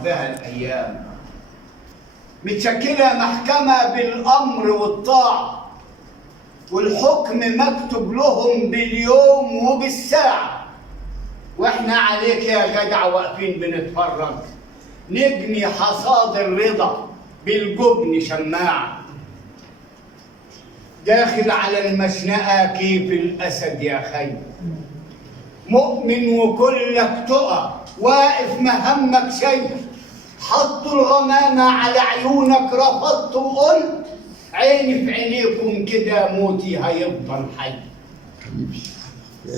تمر بها الأيام. متشكلة محكمة بالأمر والطاعة، والحكم مكتوب لهم باليوم وبالساعة، واحنا عليك يا جدع واقفين بنتفرج، نجني حصاد الرضا بالجبن شماعة. داخل على المشنقة كيف الأسد يا خي، مؤمن وكلك تقى، واقف مهمك شيء، حطوا الغمامة على عيونك، رفضت وقلت عيني في عينيكم كده موتي هيفضل حي.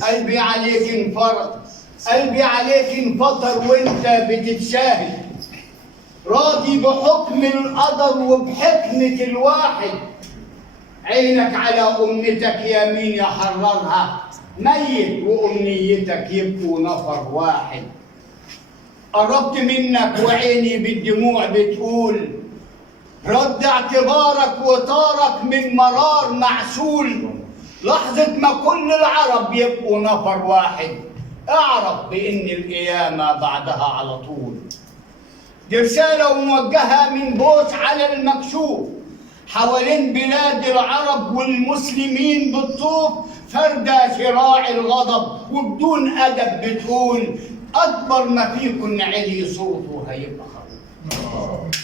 قلبي عليك انفرد، قلبي عليك انفطر وانت بتتشاهد، راضي بحكم القدر وبحكمة الواحد. عينك على أمتك يا مين يحررها، ميت وأمنيتك يبقوا نفر واحد. قربت منك وعيني بالدموع بتقول رد اعتبارك وطارك من مرار معسول، لحظة ما كل العرب يبقوا نفر واحد، اعرف بإن القيامة بعدها على طول. دي رسالة موجهة من بوس على المكشوف، حوالين بلاد العرب والمسلمين بالطوف، فردة شراع الغضب وبدون أدب بتقول أكبر ما فيكن علي صوته هيبقى خروف.